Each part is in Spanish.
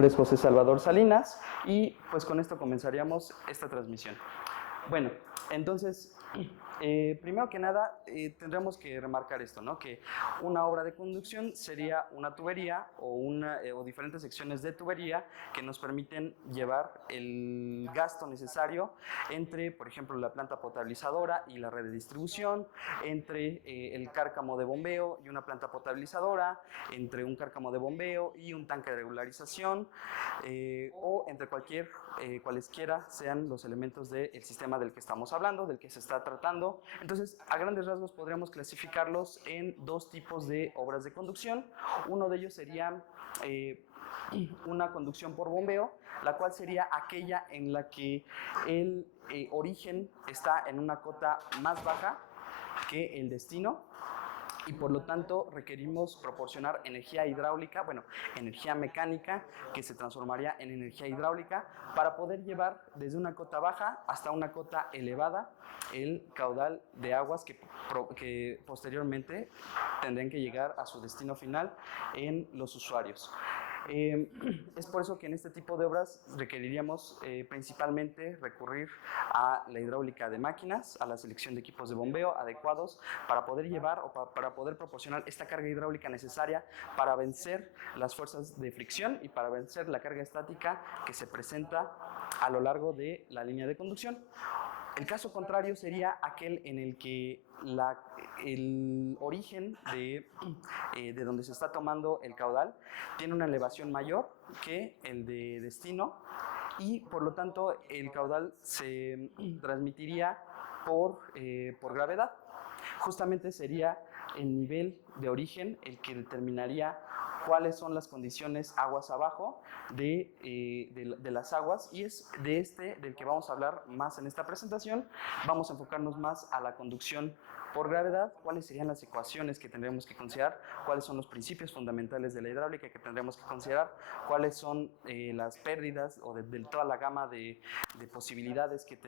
nombre es José Salvador Salinas y pues con esto comenzaríamos esta transmisión. Bueno, entonces, primero que nada, tendremos que remarcar esto, ¿no? Que una obra de conducción sería una tubería o diferentes secciones de tubería que nos permiten llevar el gasto necesario entre, por ejemplo, la planta potabilizadora y la red de distribución, entre el cárcamo de bombeo y una planta potabilizadora, entre un cárcamo de bombeo y un tanque de regularización, o entre cualesquiera sean los elementos del sistema del que estamos hablando, del que se está tratando. Entonces, a grandes rasgos podríamos clasificarlos en dos tipos de obras de conducción. Uno de ellos sería una conducción por bombeo, la cual sería aquella en la que el origen está en una cota más baja que el destino, y por lo tanto requerimos proporcionar energía hidráulica, energía mecánica que se transformaría en energía hidráulica para poder llevar desde una cota baja hasta una cota elevada el caudal de aguas que posteriormente tendrán que llegar a su destino final en los usuarios. Es por eso que en este tipo de obras requeriríamos principalmente recurrir a la hidráulica de máquinas, a la selección de equipos de bombeo adecuados para poder llevar o para poder proporcionar esta carga hidráulica necesaria para vencer las fuerzas de fricción y para vencer la carga estática que se presenta a lo largo de la línea de conducción. El caso contrario sería aquel en el que el origen de donde se está tomando el caudal tiene una elevación mayor que el de destino y por lo tanto el caudal se transmitiría por gravedad. Justamente sería el nivel de origen el que determinaría cuáles son las condiciones aguas abajo de las aguas, y es del que vamos a hablar más en esta presentación. Vamos a enfocarnos más a la conducción por gravedad, cuáles serían las ecuaciones que tendremos que considerar, cuáles son los principios fundamentales de la hidráulica que tendremos que considerar, cuáles son las pérdidas o de toda la gama de posibilidades que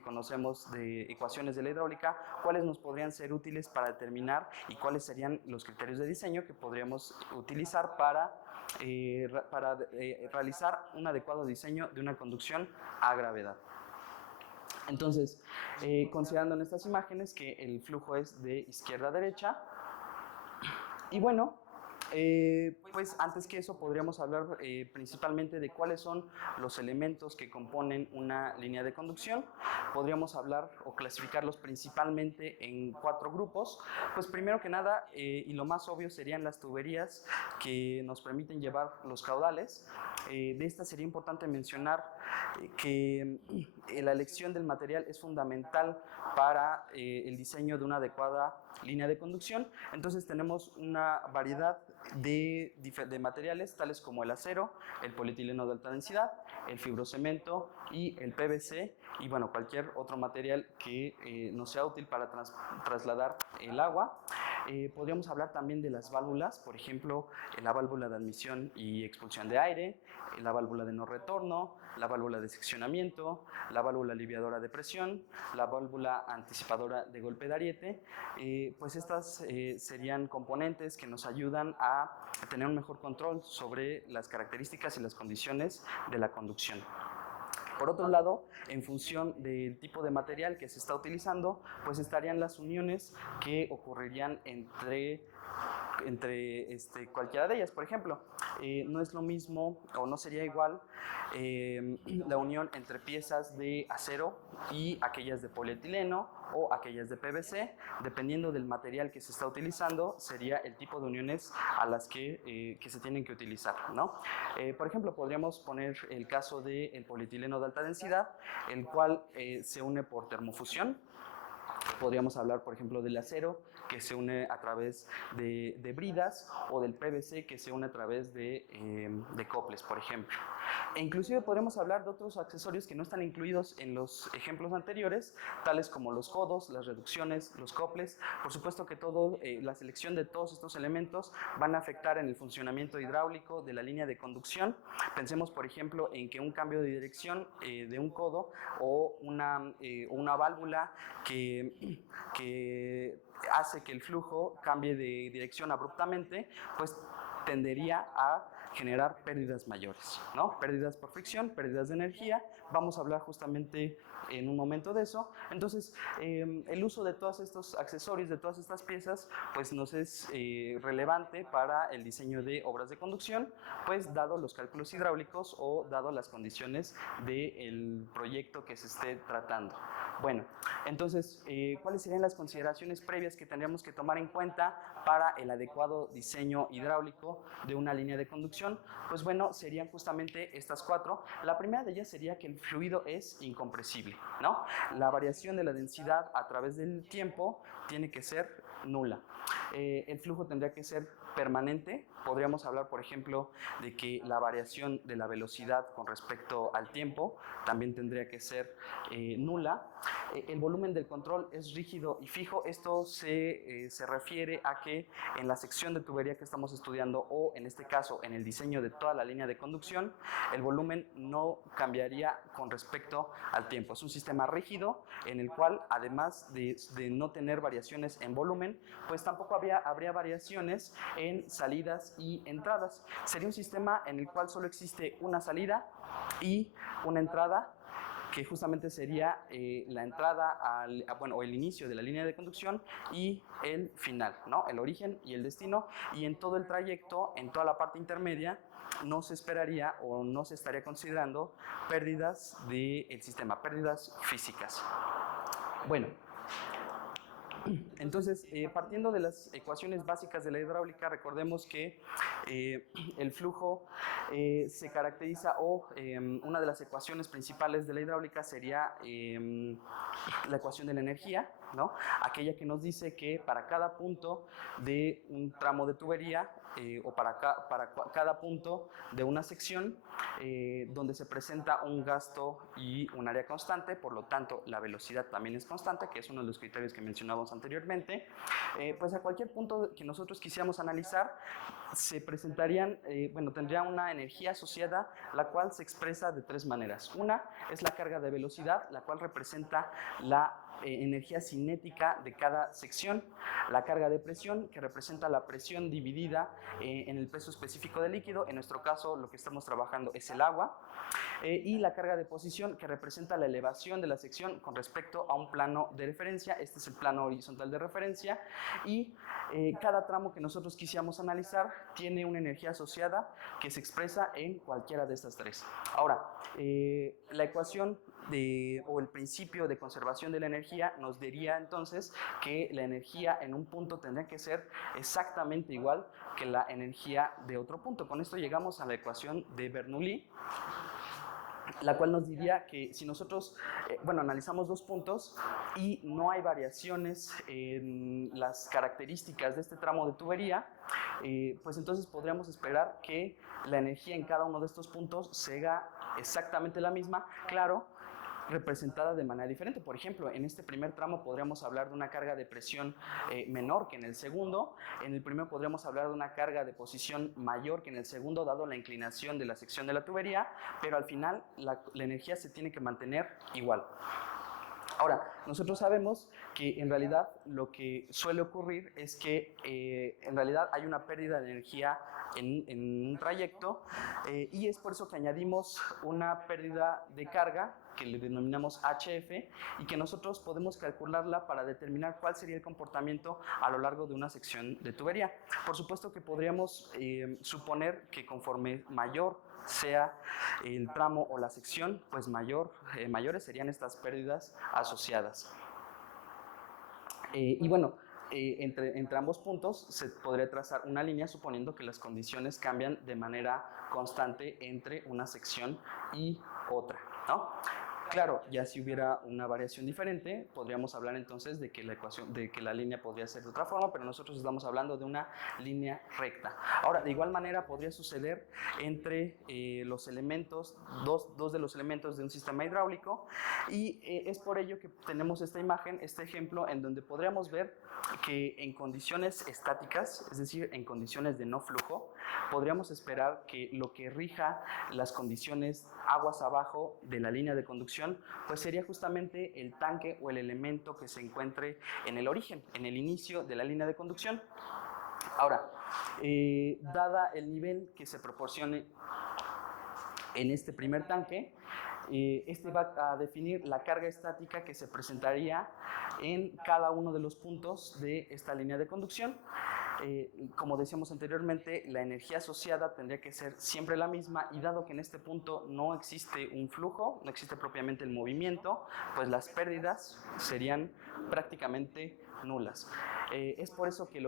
conocemos de ecuaciones de la hidráulica, cuáles nos podrían ser útiles para determinar y cuáles serían los criterios de diseño que podríamos utilizar para realizar un adecuado diseño de una conducción a gravedad. Entonces, considerando en estas imágenes que el flujo es de izquierda a derecha, y bueno, pues antes que eso podríamos hablar principalmente de cuáles son los elementos que componen una línea de conducción. Podríamos hablar o clasificarlos principalmente en 4 grupos. Pues primero que nada, y lo más obvio, serían las tuberías que nos permiten llevar los caudales. De estas sería importante mencionar que la elección del material es fundamental para el diseño de una adecuada línea de conducción. Entonces tenemos una variedad de materiales tales como el acero, el polietileno de alta densidad, el fibrocemento y el PVC, y bueno, cualquier otro material que nos sea útil para trasladar el agua. Podríamos hablar también de las válvulas, por ejemplo, la válvula de admisión y expulsión de aire, la válvula de no retorno, la válvula de seccionamiento, la válvula aliviadora de presión, la válvula anticipadora de golpe de ariete. Pues estas serían componentes que nos ayudan a tener un mejor control sobre las características y las condiciones de la conducción. Por otro lado, en función del tipo de material que se está utilizando, pues estarían las uniones que ocurrirían entre cualquiera de ellas. Por ejemplo, no es lo mismo o no sería igual la unión entre piezas de acero y aquellas de polietileno o aquellas de PVC. Dependiendo del material que se está utilizando, sería el tipo de uniones a las que se tienen que utilizar, ¿no? Por ejemplo, podríamos poner el caso del polietileno de alta densidad, el cual se une por termofusión. Podríamos hablar, por ejemplo, del acero, que se une a través de bridas, o del PVC, que se une a través de coples, por ejemplo. E inclusive podremos hablar de otros accesorios que no están incluidos en los ejemplos anteriores, tales como los codos, las reducciones, los coples. Por supuesto que la selección de todos estos elementos van a afectar en el funcionamiento hidráulico de la línea de conducción. Pensemos, por ejemplo, en que un cambio de dirección de un codo o una válvula que hace que el flujo cambie de dirección abruptamente, pues tendería a generar pérdidas mayores, ¿no? Pérdidas por fricción, pérdidas de energía. Vamos a hablar justamente en un momento de eso. Entonces, el uso de todos estos accesorios, de todas estas piezas, pues nos es relevante para el diseño de obras de conducción, pues dado los cálculos hidráulicos o dado las condiciones del proyecto que se esté tratando. Bueno, entonces, ¿cuáles serían las consideraciones previas que tendríamos que tomar en cuenta para el adecuado diseño hidráulico de una línea de conducción? Pues bueno, serían justamente estas 4. La primera de ellas sería que el fluido es incompresible, ¿no? La variación de la densidad a través del tiempo tiene que ser nula. El flujo tendría que ser permanente. Podríamos hablar, por ejemplo, de que la variación de la velocidad con respecto al tiempo también tendría que ser nula. El volumen del control es rígido y fijo. Esto se refiere a que en la sección de tubería que estamos estudiando, o en este caso en el diseño de toda la línea de conducción, el volumen no cambiaría con respecto al tiempo. Es un sistema rígido en el cual, además de no tener variaciones en volumen, pues tampoco habría variaciones en salidas y entradas. Sería un sistema en el cual solo existe una salida y una entrada, que justamente sería la entrada o el inicio de la línea de conducción y el final, ¿no? El origen y el destino. Y en todo el trayecto, en toda la parte intermedia, no se esperaría o no se estaría considerando pérdidas del sistema, pérdidas físicas. Bueno, entonces, partiendo de las ecuaciones básicas de la hidráulica, recordemos que el flujo se caracteriza, o una de las ecuaciones principales de la hidráulica sería la ecuación de la energía, ¿no? Aquella que nos dice que para cada punto de un tramo de tubería, o para cada punto de una sección donde se presenta un gasto y un área constante, por lo tanto la velocidad también es constante, que es uno de los criterios que mencionábamos anteriormente, pues a cualquier punto que nosotros quisiéramos analizar se presentarían, tendría una energía asociada, la cual se expresa de 3 maneras. Una es la carga de velocidad, la cual representa la energía cinética de cada sección. La carga de presión, que representa la presión dividida en el peso específico del líquido. En nuestro caso, lo que estamos trabajando es el agua. Y la carga de posición, que representa la elevación de la sección con respecto a un plano de referencia. Este es el plano horizontal de referencia. Y cada tramo que nosotros quisiéramos analizar tiene una energía asociada que se expresa en cualquiera de estas 3. Ahora, la ecuación o el principio de conservación de la energía nos diría entonces que la energía en un punto tendría que ser exactamente igual que la energía de otro punto. Con esto llegamos a la ecuación de Bernoulli, la cual nos diría que si nosotros analizamos 2 puntos y no hay variaciones en las características de este tramo de tubería, pues entonces podríamos esperar que la energía en cada uno de estos puntos sea exactamente la misma, claro, representada de manera diferente. Por ejemplo, en este primer tramo podríamos hablar de una carga de presión menor que en el segundo. En el primero podríamos hablar de una carga de posición mayor que en el segundo, dado la inclinación de la sección de la tubería, pero al final la energía se tiene que mantener igual. Ahora, nosotros sabemos que en realidad lo que suele ocurrir es que en realidad hay una pérdida de energía en un trayecto, y es por eso que añadimos una pérdida de carga que le denominamos HF, y que nosotros podemos calcularla para determinar cuál sería el comportamiento a lo largo de una sección de tubería. Por supuesto que podríamos suponer que conforme mayor sea el tramo o la sección, pues mayores serían estas pérdidas asociadas. Entre ambos puntos se podría trazar una línea suponiendo que las condiciones cambian de manera constante entre una sección y otra, ¿no? Claro, ya si hubiera una variación diferente, podríamos hablar entonces de que la línea podría ser de otra forma, pero nosotros estamos hablando de una línea recta. Ahora, de igual manera podría suceder entre los elementos, dos de los elementos de un sistema hidráulico, y es por ello que tenemos esta imagen, este ejemplo, en donde podríamos ver que en condiciones estáticas, es decir, en condiciones de no flujo, podríamos esperar que lo que rija las condiciones aguas abajo de la línea de conducción, pues sería justamente el tanque o el elemento que se encuentre en el origen, en el inicio de la línea de conducción. Ahora, dada el nivel que se proporcione en este primer tanque, este va a definir la carga estática que se presentaría en cada uno de los puntos de esta línea de conducción. Como decíamos anteriormente, la energía asociada tendría que ser siempre la misma, y dado que en este punto no existe un flujo, no existe propiamente el movimiento, pues las pérdidas serían prácticamente nulas. Es por eso que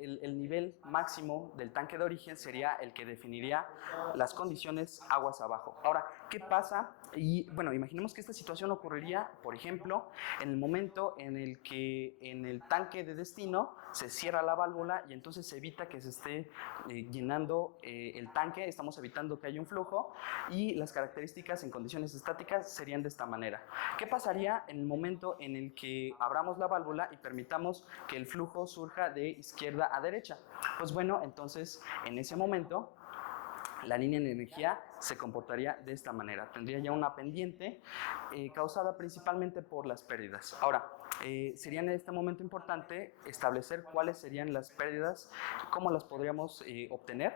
el nivel máximo del tanque de origen sería el que definiría las condiciones aguas abajo. Ahora, ¿qué pasa? Y bueno, imaginemos que esta situación ocurriría, por ejemplo, en el momento en el que en el tanque de destino se cierra la válvula y entonces se evita que se esté llenando el tanque, estamos evitando que haya un flujo, y las características en condiciones estáticas serían de esta manera. ¿Qué pasaría en el momento en el que abramos la válvula y permitamos que el flujo surja de izquierda a derecha? Pues bueno, entonces en ese momento la línea de energía se comportaría de esta manera. Tendría ya una pendiente causada principalmente por las pérdidas. Ahora, sería en este momento importante establecer cuáles serían las pérdidas, cómo las podríamos obtener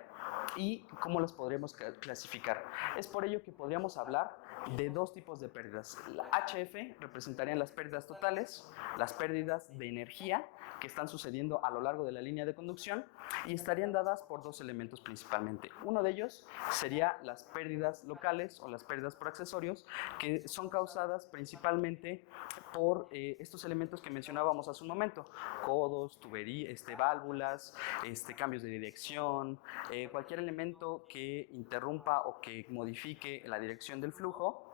y cómo las podríamos clasificar. Es por ello que podríamos hablar de dos tipos de pérdidas. La HF representarían las pérdidas totales, las pérdidas de energía que están sucediendo a lo largo de la línea de conducción, y estarían dadas por dos elementos principalmente. Uno de ellos sería las pérdidas locales o las pérdidas por accesorios, que son causadas principalmente por estos elementos que mencionábamos hace un momento: codos, tuberías, válvulas, cambios de dirección, cualquier elemento que interrumpa o que modifique la dirección del flujo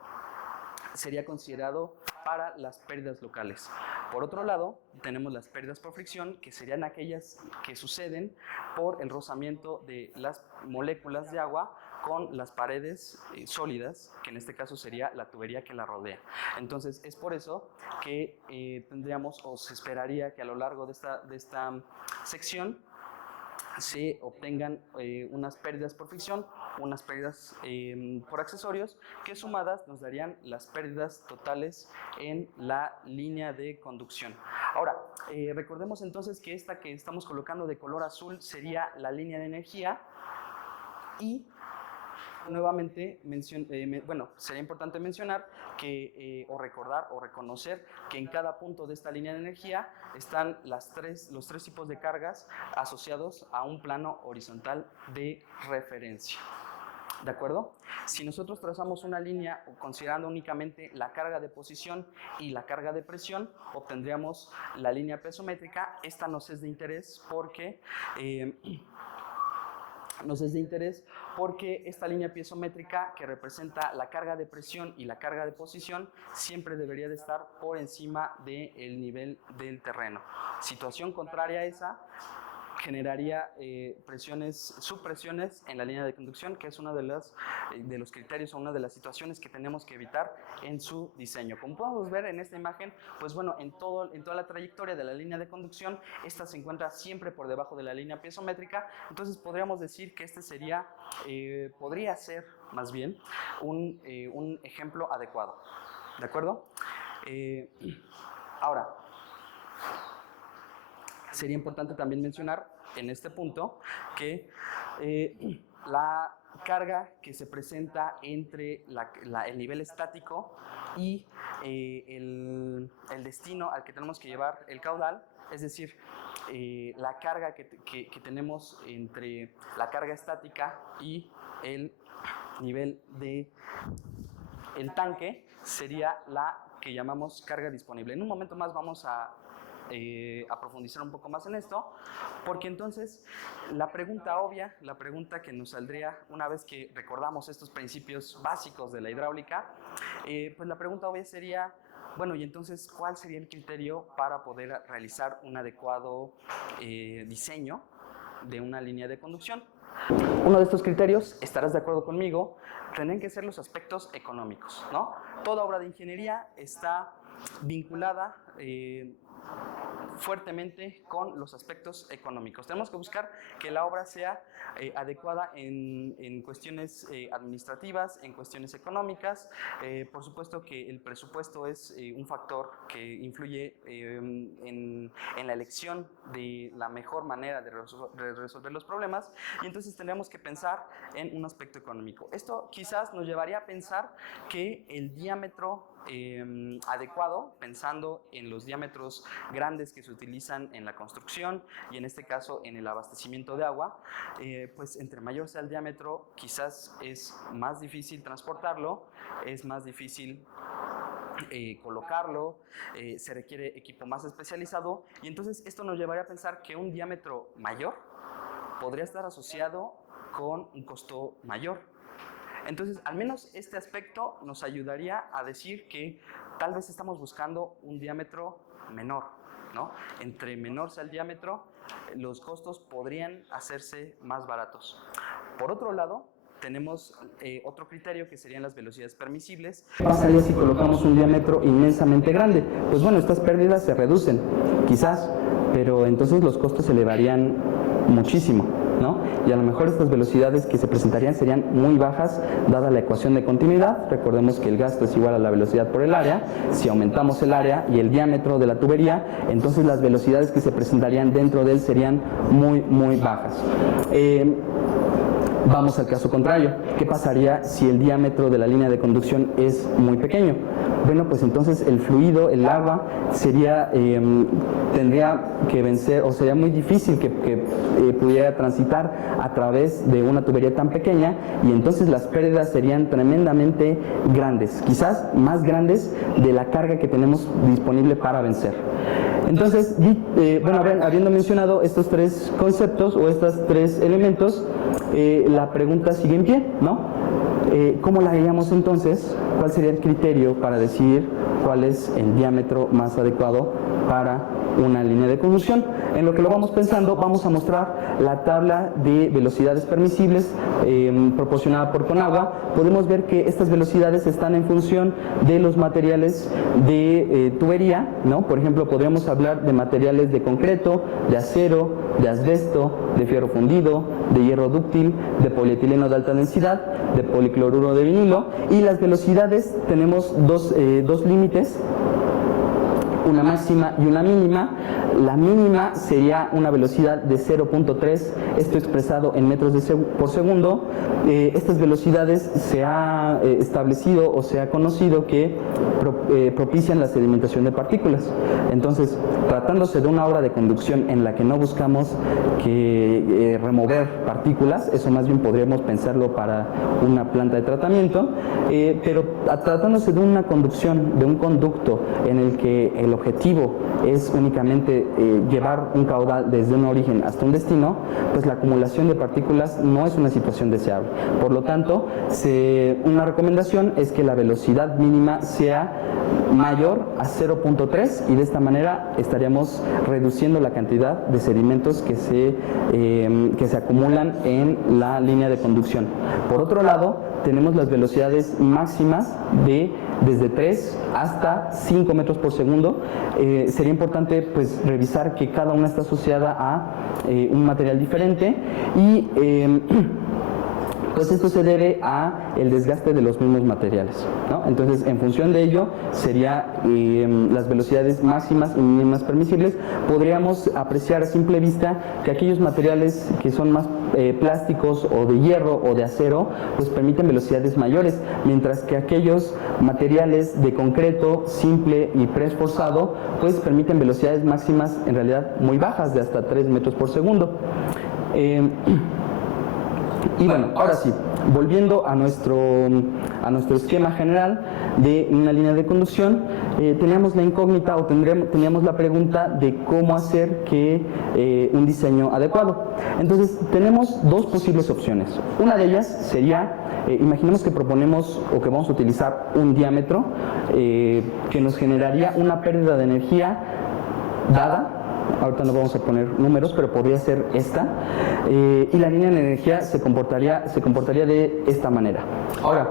sería considerado para las pérdidas locales. Por otro lado, tenemos las pérdidas por fricción, que serían aquellas que suceden por el rozamiento de las moléculas de agua con las paredes sólidas, que en este caso sería la tubería que la rodea. Entonces, es por eso que tendríamos, o se esperaría que a lo largo de esta sección se obtengan unas pérdidas por fricción, unas pérdidas por accesorios, que sumadas nos darían las pérdidas totales en la línea de conducción. Ahora, recordemos entonces que esta que estamos colocando de color azul sería la línea de energía, y nuevamente, sería importante mencionar que, o recordar o reconocer que en cada punto de esta línea de energía están los tres tipos de cargas asociados a un plano horizontal de referencia. ¿De acuerdo? Si nosotros trazamos una línea considerando únicamente la carga de posición y la carga de presión, obtendríamos la línea piezométrica. Esta nos es de interés porque esta línea piezométrica, que representa la carga de presión y la carga de posición, siempre debería de estar por encima del nivel del terreno. Situación contraria a esa generaría subpresiones en la línea de conducción, que es uno de los criterios o una de las situaciones que tenemos que evitar en su diseño. Como podemos ver en esta imagen, pues bueno, en toda la trayectoria de la línea de conducción, esta se encuentra siempre por debajo de la línea piezométrica. Entonces podríamos decir que este podría ser más bien un ejemplo adecuado. ¿De acuerdo? Ahora, sería importante también mencionar en este punto que la carga que se presenta entre el nivel estático y el destino al que tenemos que llevar el caudal, es decir, la carga que tenemos entre la carga estática y el nivel del tanque, sería la que llamamos carga disponible. En un momento más vamos a profundizar un poco más en esto, porque entonces la pregunta obvia, la pregunta que nos saldría una vez que recordamos estos principios básicos de la hidráulica, pues la pregunta obvia sería: bueno, y entonces, ¿cuál sería el criterio para poder realizar un adecuado diseño de una línea de conducción? Uno de estos criterios, estarás de acuerdo conmigo, tendrían que ser los aspectos económicos, ¿no? Toda obra de ingeniería está vinculada fuertemente con los aspectos económicos. Tenemos que buscar que la obra sea adecuada en cuestiones administrativas, en cuestiones económicas. Por supuesto que el presupuesto es un factor que influye en la elección de la mejor manera de resolver los problemas, y entonces tendríamos que pensar en un aspecto económico. Esto quizás nos llevaría a pensar que el diámetro adecuado, pensando en los diámetros grandes que se utilizan en la construcción y en este caso en el abastecimiento de agua, pues entre mayor sea el diámetro, quizás es más difícil transportarlo, es más difícil colocarlo, se requiere equipo más especializado, y entonces esto nos llevaría a pensar que un diámetro mayor podría estar asociado con un costo mayor. Entonces, al menos este aspecto nos ayudaría a decir que tal vez estamos buscando un diámetro menor, ¿no? Entre menor sea el diámetro, los costos podrían hacerse más baratos. Por otro lado, tenemos otro criterio que serían las velocidades permisibles. ¿Qué pasaría si colocamos un diámetro inmensamente grande? Pues bueno, estas pérdidas se reducen, quizás, pero entonces los costos se elevarían muchísimo, ¿no? Y a lo mejor estas velocidades que se presentarían serían muy bajas dada la ecuación de continuidad. Recordemos que el gasto es igual a la velocidad por el área. Si aumentamos el área y el diámetro de la tubería, entonces las velocidades que se presentarían dentro de él serían muy bajas. Vamos al caso contrario. ¿Qué pasaría si el diámetro de la línea de conducción es muy pequeño? Bueno, pues entonces el fluido, el agua, tendría que vencer, o sería muy difícil que pudiera transitar a través de una tubería tan pequeña, y entonces las pérdidas serían tremendamente grandes, quizás más grandes de la carga que tenemos disponible para vencer. Entonces, bueno, habiendo mencionado estos tres conceptos o estos tres elementos, la pregunta sigue en pie, ¿no? ¿Cómo la haríamos entonces? ¿Cuál sería el criterio para decidir cuál es el diámetro más adecuado para una línea de conducción? En lo que lo vamos pensando, vamos a mostrar la tabla de velocidades permisibles proporcionada por Conagua. Podemos ver que estas velocidades están en función de los materiales de tubería, ¿no? Por ejemplo, podríamos hablar de materiales de concreto, de acero, de asbesto, de fierro fundido, de hierro dúctil, de polietileno de alta densidad, de policloruro de vinilo, y las velocidades tenemos dos límites, una máxima y una mínima. La mínima sería una velocidad de 0.3, esto expresado en metros por segundo. Estas velocidades se ha establecido o se ha conocido que propician la sedimentación de partículas. Entonces, tratándose de una obra de conducción en la que no buscamos remover partículas, eso más bien podríamos pensarlo para una planta de tratamiento, pero tratándose de una conducción, de un conducto en el que el objetivo es únicamente llevar un caudal desde un origen hasta un destino, pues la acumulación de partículas no es una situación deseable. Por lo tanto, una recomendación es que la velocidad mínima sea mayor a 0.3, y de esta manera estaríamos reduciendo la cantidad de sedimentos que se acumulan en la línea de conducción. Por otro lado, tenemos las velocidades máximas desde 3 hasta 5 metros por segundo. Sería importante pues revisar que cada una está asociada a un material diferente, y pues esto se debe a el desgaste de los mismos materiales, ¿no? Entonces, en función de ello, sería las velocidades máximas y mínimas permisibles. Podríamos apreciar a simple vista que aquellos materiales que son más plásticos o de hierro o de acero, pues permiten velocidades mayores, mientras que aquellos materiales de concreto simple y preesforzado, pues permiten velocidades máximas en realidad muy bajas, de hasta 3 metros por segundo. Y bueno, ahora sí, volviendo a nuestro esquema general de una línea de conducción, teníamos la incógnita, o teníamos la pregunta de cómo hacer un diseño adecuado. Entonces, tenemos dos posibles opciones. Una de ellas sería, imaginemos que proponemos o que vamos a utilizar un diámetro que nos generaría una pérdida de energía dada. Ahorita no vamos a poner números, pero podría ser esta, y la línea de energía se comportaría de esta manera. Ahora,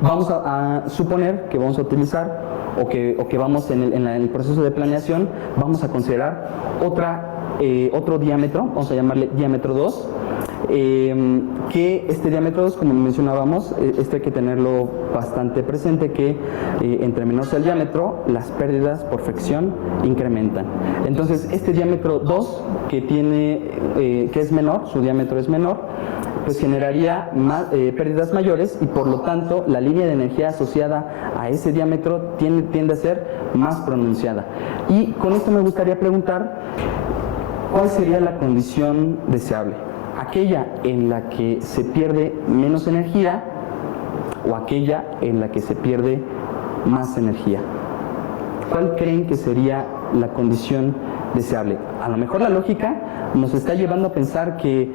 vamos a suponer que vamos a utilizar o que vamos en el proceso de planeación, vamos a considerar otro diámetro, vamos a llamarle diámetro 2, que este diámetro 2, como mencionábamos, esto hay que tenerlo bastante presente, que entre menor sea el diámetro, las pérdidas por fricción incrementan. Entonces, este diámetro 2, que es menor, su diámetro es menor, pues generaría pérdidas mayores y por lo tanto la línea de energía asociada a ese diámetro tiende a ser más pronunciada. Y con esto me gustaría preguntar, ¿cuál sería la condición deseable? ¿Aquella en la que se pierde menos energía o aquella en la que se pierde más energía? ¿Cuál creen que sería la condición deseable? A lo mejor la lógica nos está llevando a pensar que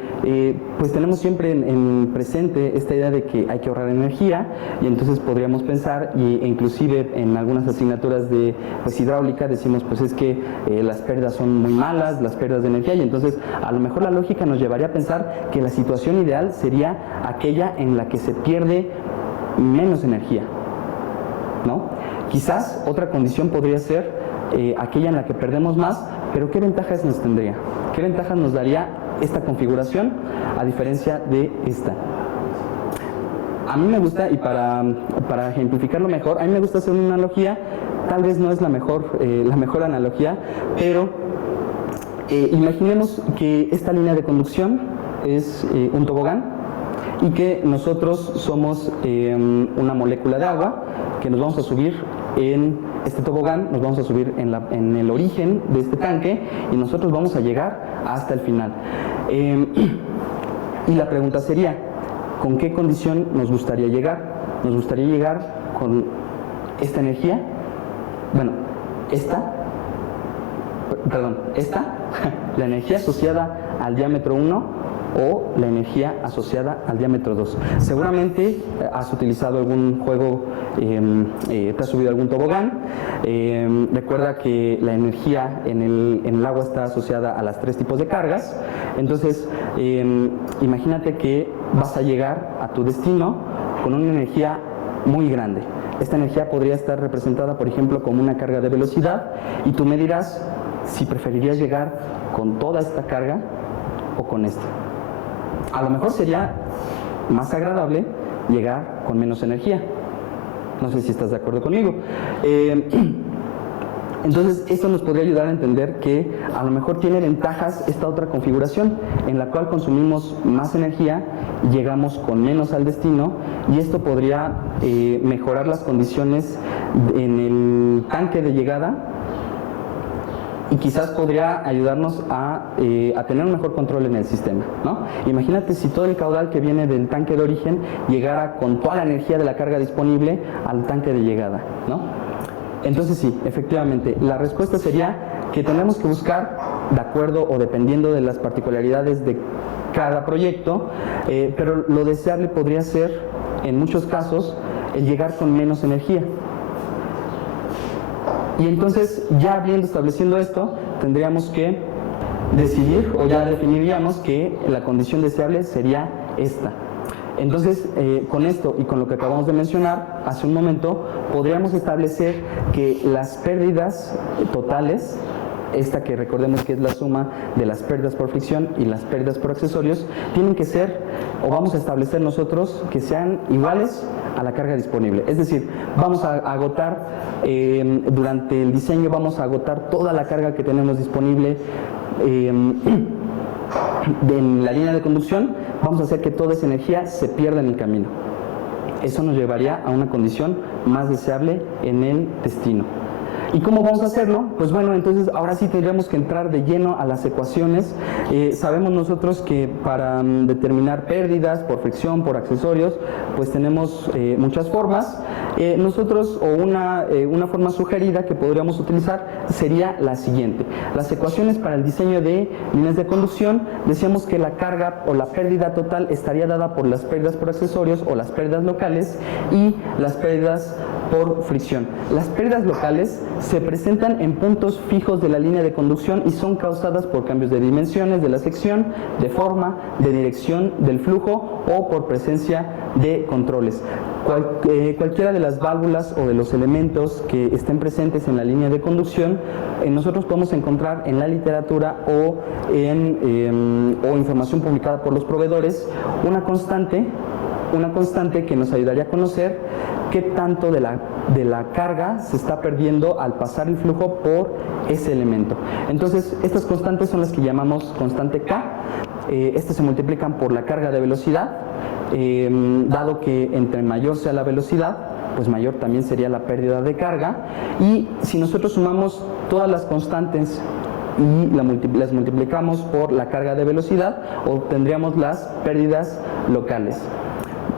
pues tenemos siempre en presente esta idea de que hay que ahorrar energía, y entonces podríamos pensar, e inclusive en algunas asignaturas de hidráulica decimos pues es que las pérdidas son muy malas, las pérdidas de energía, y entonces a lo mejor la lógica nos llevaría a pensar que la situación ideal sería aquella en la que se pierde menos energía, ¿no? Quizás otra condición podría ser aquella en la que perdemos más, pero ¿qué ventajas nos tendría? ¿Qué ventajas nos daría esta configuración a diferencia de esta? A mí me gusta, y para ejemplificarlo mejor, a mí me gusta hacer una analogía, tal vez no es la mejor analogía, pero imaginemos que esta línea de conducción es un tobogán y que nosotros somos una molécula de agua que nos vamos a subir en este tobogán, nos vamos a subir en el origen de este tanque y nosotros vamos a llegar hasta el final. Y la pregunta sería, ¿con qué condición nos gustaría llegar? ¿Nos gustaría llegar con esta energía? Bueno, esta, la energía asociada al diámetro 1 o la energía asociada al diámetro 2. Seguramente has utilizado algún juego, te has subido algún tobogán. Recuerda que la energía en el agua está asociada a las 3 tipos de cargas. Entonces, imagínate que vas a llegar a tu destino con una energía muy grande. Esta energía podría estar representada, por ejemplo, como una carga de velocidad, y tú me dirás si preferirías llegar con toda esta carga o con esta. A lo mejor sería más agradable llegar con menos energía. No sé si estás de acuerdo conmigo. Entonces, esto nos podría ayudar a entender que a lo mejor tiene ventajas esta otra configuración, en la cual consumimos más energía, llegamos con menos al destino, y esto podría mejorar las condiciones en el tanque de llegada, y quizás podría ayudarnos a tener un mejor control en el sistema, ¿no? Imagínate si todo el caudal que viene del tanque de origen llegara con toda la energía de la carga disponible al tanque de llegada, ¿no? Entonces sí, efectivamente, la respuesta sería que tenemos que buscar, de acuerdo o dependiendo de las particularidades de cada proyecto, pero lo deseable podría ser, en muchos casos, el llegar con menos energía. Y entonces, ya habiendo estableciendo esto, tendríamos que decidir, o ya definiríamos que la condición deseable sería esta. Entonces, con esto y con lo que acabamos de mencionar hace un momento, podríamos establecer que las pérdidas totales, esta que recordemos que es la suma de las pérdidas por fricción y las pérdidas por accesorios, tienen que ser, o vamos a establecer nosotros, que sean iguales a la carga disponible. Es decir, vamos a agotar, durante el diseño vamos a agotar toda la carga que tenemos disponible en la línea de conducción, vamos a hacer que toda esa energía se pierda en el camino. Eso nos llevaría a una condición más deseable en el destino. ¿Y cómo vamos a hacerlo? Pues bueno, entonces ahora sí tendríamos que entrar de lleno a las ecuaciones. Sabemos nosotros que para determinar pérdidas por fricción, por accesorios, pues tenemos muchas formas. Nosotros, o una forma sugerida que podríamos utilizar sería la siguiente. Las ecuaciones para el diseño de líneas de conducción, decíamos que la carga o la pérdida total estaría dada por las pérdidas por accesorios o las pérdidas locales y las pérdidas por fricción. Las pérdidas locales se presentan en puntos fijos de la línea de conducción y son causadas por cambios de dimensiones de la sección, de forma, de dirección del flujo o por presencia de controles. cualquiera de las válvulas o de los elementos que estén presentes en la línea de conducción, nosotros podemos encontrar en la literatura o información publicada por los proveedores una constante que nos ayudaría a conocer qué tanto de la carga se está perdiendo al pasar el flujo por ese elemento. Entonces, estas constantes son las que llamamos constante K. Estas se multiplican por la carga de velocidad, dado que entre mayor sea la velocidad, pues mayor también sería la pérdida de carga. Y si nosotros sumamos todas las constantes y las multiplicamos por la carga de velocidad, obtendríamos las pérdidas locales.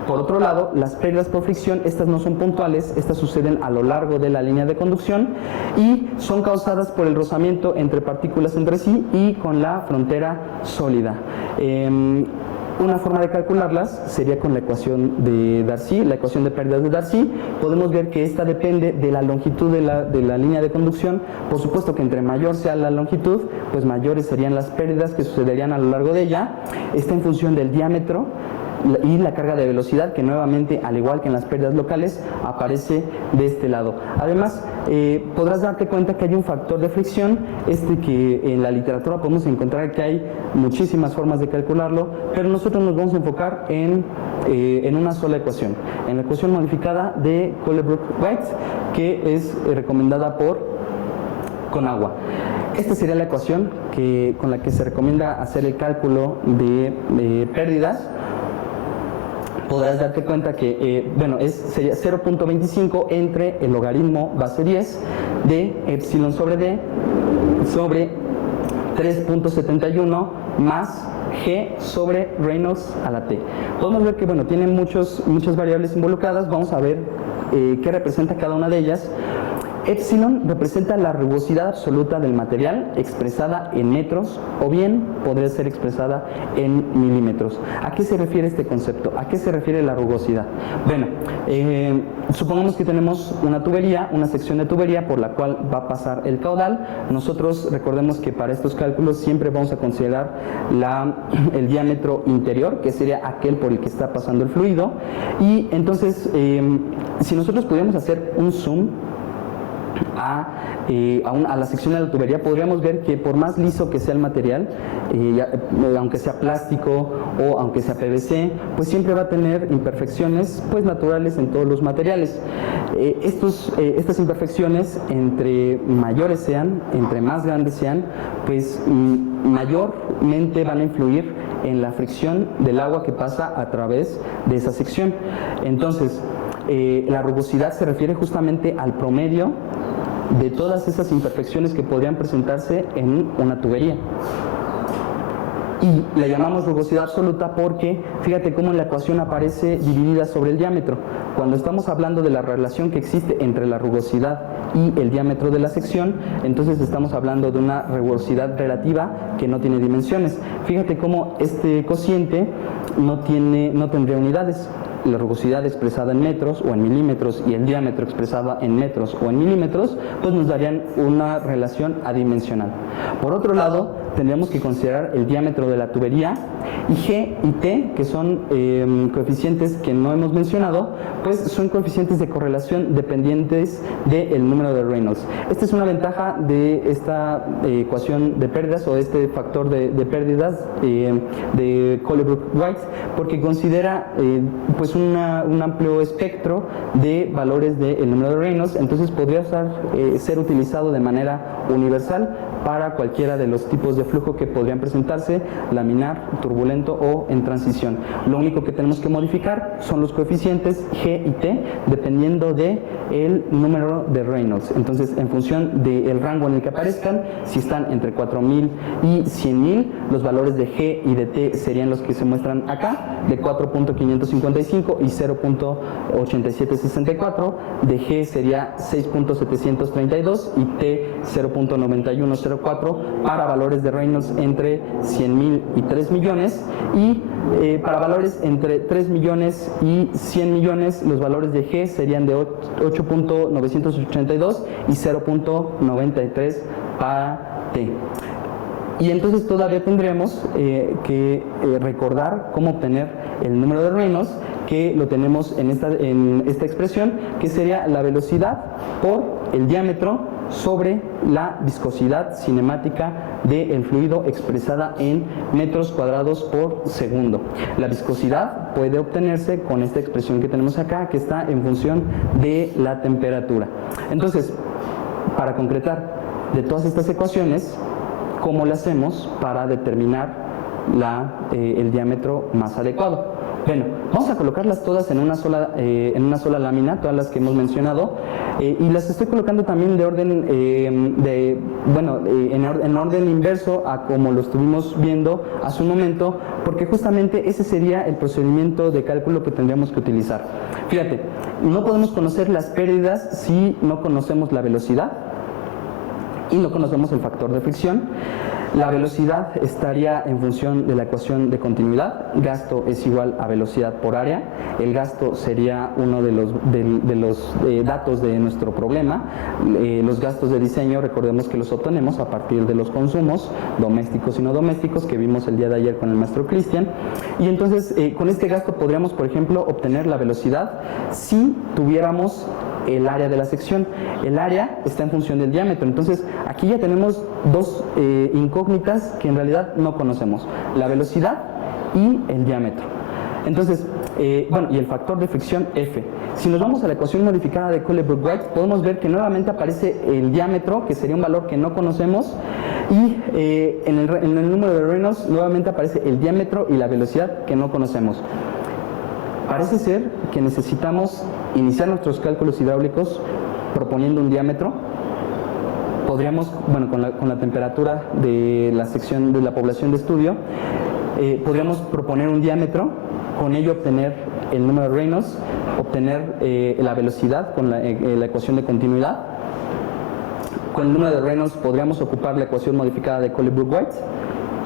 Por otro lado, las pérdidas por fricción, estas no son puntuales, estas suceden a lo largo de la línea de conducción y son causadas por el rozamiento entre partículas entre sí y con la frontera sólida. Una forma de calcularlas sería con la ecuación de Darcy, la ecuación de pérdidas de Darcy. Podemos ver que esta depende de la longitud de la línea de conducción. Por supuesto que entre mayor sea la longitud, pues mayores serían las pérdidas que sucederían a lo largo de ella. Está en función del diámetro y la carga de velocidad, que nuevamente, al igual que en las pérdidas locales, aparece de este lado. Además, podrás darte cuenta que hay un factor de fricción, que en la literatura podemos encontrar que hay muchísimas formas de calcularlo, pero nosotros nos vamos a enfocar en una sola ecuación, en la ecuación modificada de Colebrook-White, que es recomendada por Conagua. Esta sería la ecuación con la que se recomienda hacer el cálculo de pérdidas. Podrás darte cuenta que sería 0.25 entre el logaritmo base 10 de epsilon sobre d sobre 3.71 más g sobre Reynolds a la t. Podemos ver que tiene muchas variables involucradas. Vamos a ver qué representa cada una de ellas. Epsilon representa la rugosidad absoluta del material expresada en metros o bien podría ser expresada en milímetros. ¿A qué se refiere este concepto? ¿A qué se refiere la rugosidad? Bueno, supongamos que tenemos una tubería, una sección de tubería por la cual va a pasar el caudal. Nosotros recordemos que para estos cálculos siempre vamos a considerar el diámetro interior, que sería aquel por el que está pasando el fluido. Y entonces, si nosotros pudiéramos hacer un zoom a la sección de la tubería, podríamos ver que por más liso que sea el material, aunque sea plástico o aunque sea PVC, pues siempre va a tener imperfecciones naturales en todos los materiales. Estas imperfecciones, entre mayores sean, entre más grandes sean, pues mayormente van a influir en la fricción del agua que pasa a través de esa sección. Entonces, la rugosidad se refiere justamente al promedio de todas esas imperfecciones que podrían presentarse en una tubería. Y la llamamos rugosidad absoluta porque fíjate cómo en la ecuación aparece dividida sobre el diámetro. Cuando estamos hablando de la relación que existe entre la rugosidad y el diámetro de la sección, entonces estamos hablando de una rugosidad relativa que no tiene dimensiones. Fíjate cómo este cociente no tendría unidades. La rugosidad expresada en metros o en milímetros y el diámetro expresado en metros o en milímetros, pues nos darían una relación adimensional. Por otro lado, tendríamos que considerar el diámetro de la tubería y G y T, que son coeficientes que no hemos mencionado, pues son coeficientes de correlación dependientes del número de Reynolds. Esta es una ventaja de esta ecuación de pérdidas o de este factor de pérdidas de Colebrook-White, porque considera pues un amplio espectro de valores del número de Reynolds. Entonces podría ser utilizado de manera universal para cualquiera de los tipos de flujo que podrían presentarse, laminar, turbulento o en transición. Lo único que tenemos que modificar son los coeficientes G y T dependiendo del número de Reynolds. Entonces, en función del rango en el que aparezcan, si están entre 4000 y 100.000, los valores de G y de T serían los que se muestran acá, de 4.555 y 0.8764, de G sería 6.732 y T 0.9104 para valores de Reynolds entre 100.000 y 3 millones y para valores entre 3 millones y 100 millones los valores de G serían de 8.982 y 0.93 para T. Y entonces todavía tendríamos que recordar cómo obtener el número de Reynolds, que lo tenemos en esta expresión, que sería la velocidad por el diámetro sobre la viscosidad cinemática del fluido expresada en metros cuadrados por segundo. La viscosidad puede obtenerse con esta expresión que tenemos acá, que está en función de la temperatura. Entonces, para concretar de todas estas ecuaciones, ¿cómo lo hacemos para determinar el diámetro más adecuado? Bueno, vamos a colocarlas todas en una sola lámina, todas las que hemos mencionado, y las estoy colocando también de orden, en orden inverso a como lo estuvimos viendo hace un momento, porque justamente ese sería el procedimiento de cálculo que tendríamos que utilizar. Fíjate, no podemos conocer las pérdidas si no conocemos la velocidad y no conocemos el factor de fricción. La velocidad estaría en función de la ecuación de continuidad. Gasto es igual a velocidad por área. El gasto sería uno de los datos de nuestro problema. Los gastos de diseño, recordemos que los obtenemos a partir de los consumos domésticos y no domésticos que vimos el día de ayer con el maestro Cristian. Y entonces con este gasto podríamos, por ejemplo, obtener la velocidad si tuviéramos el área de la sección. El área está en función del diámetro. Entonces aquí ya tenemos dos incógnitas que en realidad no conocemos: la velocidad y el diámetro. Entonces, y el factor de fricción F. Si nos vamos a la ecuación modificada de Colebrook-White, podemos ver que nuevamente aparece el diámetro, que sería un valor que no conocemos, y en el número de Reynolds nuevamente aparece el diámetro y la velocidad que no conocemos. Parece ser que necesitamos iniciar nuestros cálculos hidráulicos proponiendo un diámetro. Podríamos, con la temperatura de la sección de la población de estudio, podríamos proponer un diámetro, con ello obtener el número de Reynolds, obtener la velocidad con la ecuación de continuidad. Con el número de Reynolds podríamos ocupar la ecuación modificada de Colebrook-White,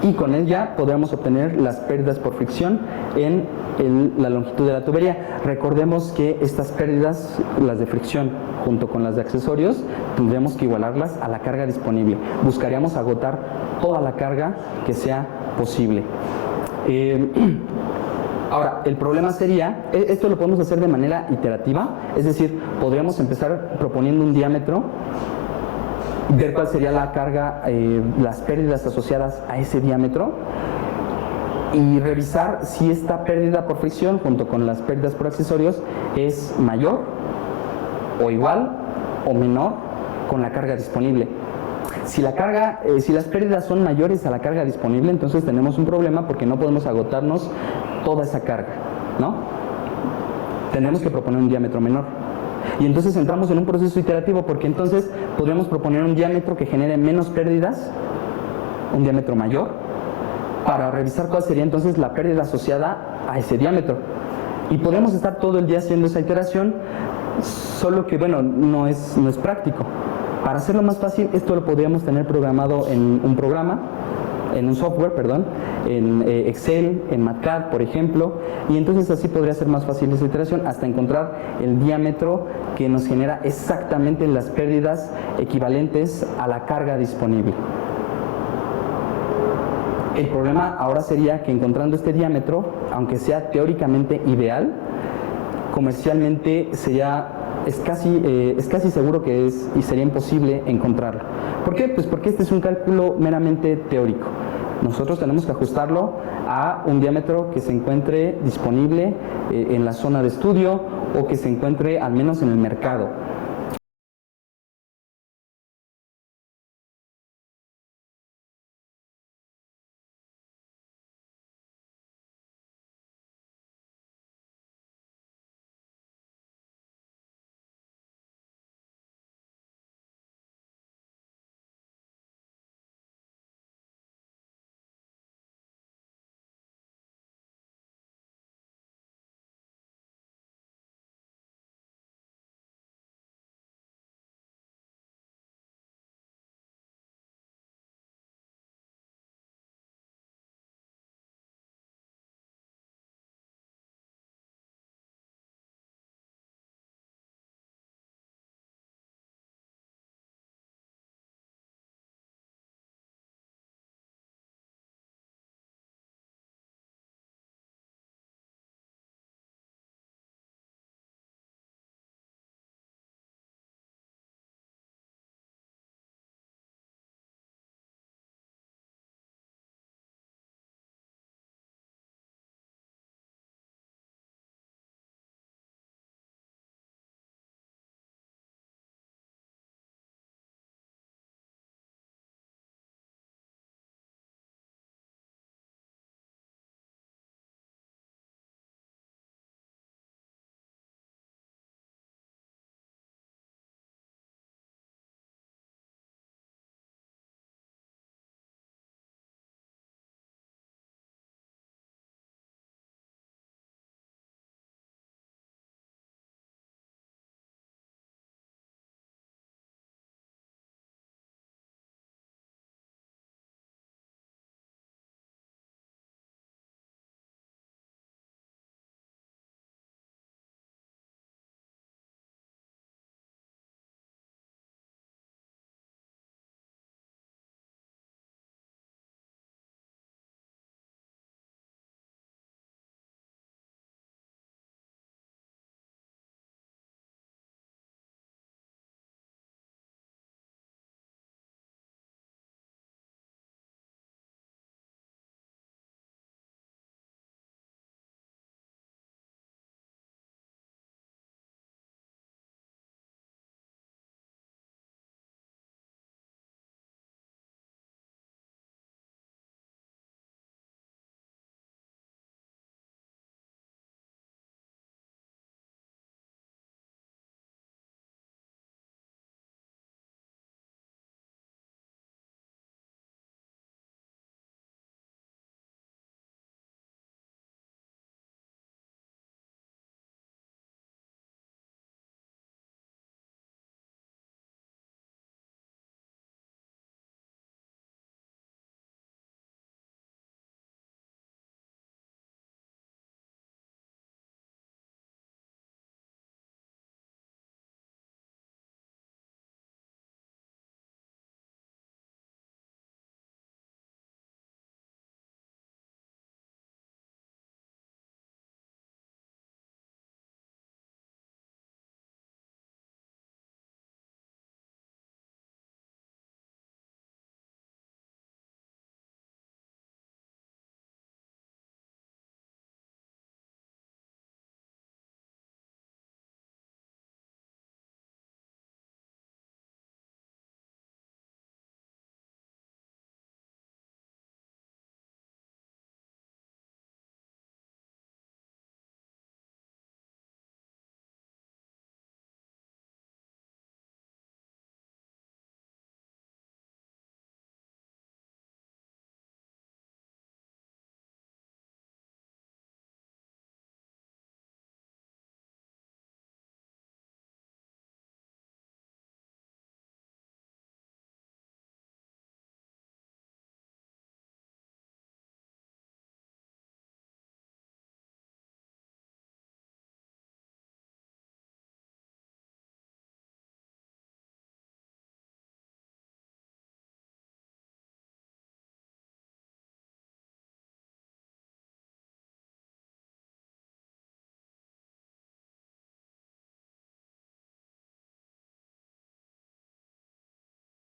y con ella podríamos obtener las pérdidas por fricción en la longitud de la tubería. Recordemos que estas pérdidas, las de fricción junto con las de accesorios, tendríamos que igualarlas a la carga disponible. Buscaríamos agotar toda la carga que sea posible. Ahora, el problema sería, esto lo podemos hacer de manera iterativa, es decir, podríamos empezar proponiendo un diámetro, ver cuál sería la carga, las pérdidas asociadas a ese diámetro, y revisar si esta pérdida por fricción junto con las pérdidas por accesorios es mayor o igual o menor con la carga disponible. Si las pérdidas son mayores a la carga disponible, entonces tenemos un problema porque no podemos agotarnos toda esa carga, ¿no? Tenemos que proponer un diámetro menor. Y entonces entramos en un proceso iterativo, porque entonces podríamos proponer un diámetro que genere menos pérdidas, un diámetro mayor, para revisar cuál sería entonces la pérdida asociada a ese diámetro. Y podemos estar todo el día haciendo esa iteración, solo que no es práctico. Para hacerlo más fácil, esto lo podríamos tener programado en un software, en Excel, en MATLAB, por ejemplo, y entonces así podría ser más fácil esa iteración hasta encontrar el diámetro que nos genera exactamente las pérdidas equivalentes a la carga disponible. El problema ahora sería que encontrando este diámetro, aunque sea teóricamente ideal, comercialmente es casi seguro que y sería imposible encontrarlo. ¿Por qué? Pues porque este es un cálculo meramente teórico. Nosotros tenemos que ajustarlo a un diámetro que se encuentre disponible en la zona de estudio, o que se encuentre al menos en el mercado.